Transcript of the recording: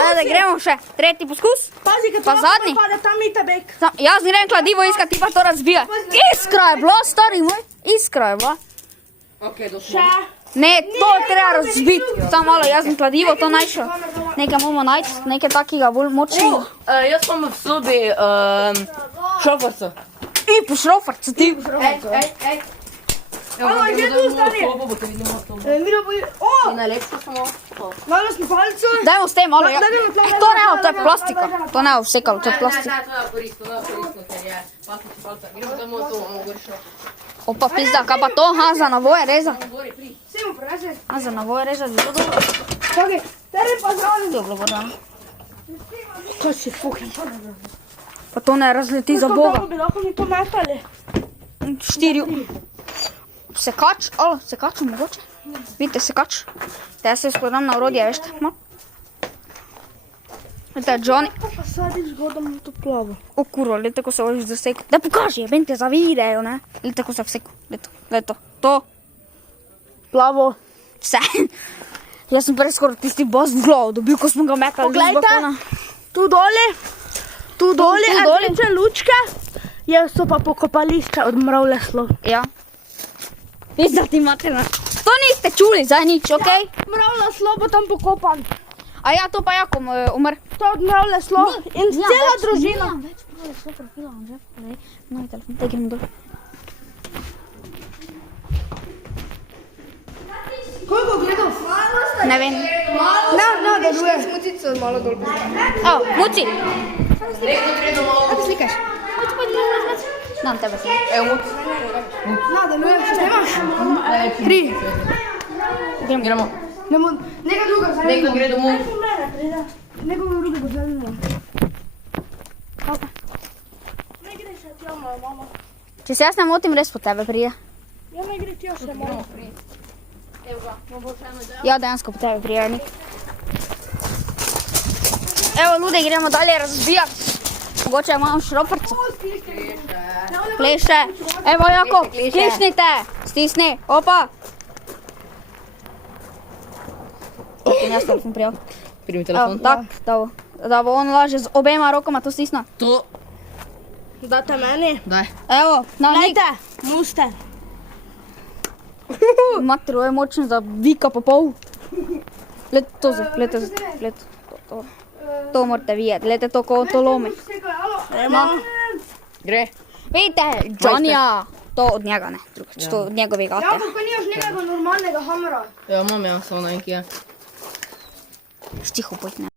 Ajde, gremo še. Tretji poskus. Pazi, kad Pa zadnji. pada tam ita bek. Jaz grem kladivo iskat, ti pa to razbija. Iskra je bila, stari moj. Iskra je bila. Še. Ne, to treba razbiti. Samo malo, jaz sem kladivo to našel. Nekaj moramo najti, nekaj takega bolj močnega. Jaz imam v sobi šofarca. I po šrofarcu ti. Alo, gdje tu stani? Miro boji. O, Najlepša samo. malo smo palcu. Dajmo s tem malo. To ne, to je plastika. To ne vsekalo, to je plastika. Ne, to je koristno, ker je plastični palca. Gremo samo to, mogo rešiti. Opa, pizda, kaj pa to? Ha, za navoje rezati. Simo prese. A za navoje rezati, bilo dobro. Čakaj, teren pa zraven. To je bilo borano. Ko si fucking. Pa to ne razleti za Boga. Kako bi lahko mi pometali? 4. Sekač, alo, sekač mogoče? Vidite, sekač. Da jaz se skladam na urodje, veš, no? Vidite, Johnny. Pa sadiš zgodom na to plavo. O kurva, gledajte, ko se hočeš zasekal. Da pokaži, jebente za video, ne? Gledajte, ko se vsekal. Gledajte, to. Plavo. Vse. Jaz sem prej skoro tisti boss v glavu dobil, ko smo ga metali z Poglejte. balkona. Tu dole, Tu dole. rdeče lučke, so pa pokopališče od mravleslo. Ja. Pizda ti materna. To niste čuli, zdaj nič, okej? Mravleslo bo tam pokopan. A ja, to pa jako umr. To je od mravleslo in cela družina. Nimam več pravleslo profila, že. Novi telefon, da gremo dol. Koliko gledal? Ne vem. Ne, deluje. Evo, Muci. Nekdo gre domov. Kako slikaš? Muci, pojdi mi razmet. Dam tebe sem. Evo, moc. Na, deluje. Šta imaš? 3. Gremo. Neka druga vzeli. Nekdo gre domov. Nekoga drugega vzeli. Ne gre še tja, moja mama. Če se jaz ne motim, res po tebe prije. Ja, ne gre tja še mama. Ja, dejansko po tebe prije, Nik. Evo, ljudi, gremo dalje razbijati. Mogoče imamo šroparco. Pleše. Evo, Jako, stisnite. Stisni, opa. In jaz telefon prijel. Primi Evo, telefon. tak, da bo on laže z obema rokama to stisnil. To. Date meni. Daj. Evo, na Nik. Dajte, muste. Matero je močno za vika po pol. Gledajte to, gledajte to. To morate vidjeti, gledajte to, ko to lomi. No. Gre. Vidite, Johnnyja. To od njega, ne, drugače, to od njegovega Ja, ate. kako nimaš nekega normalnega hamera? Ja, imam ja, samo na enkije. Stiho pojď, ne.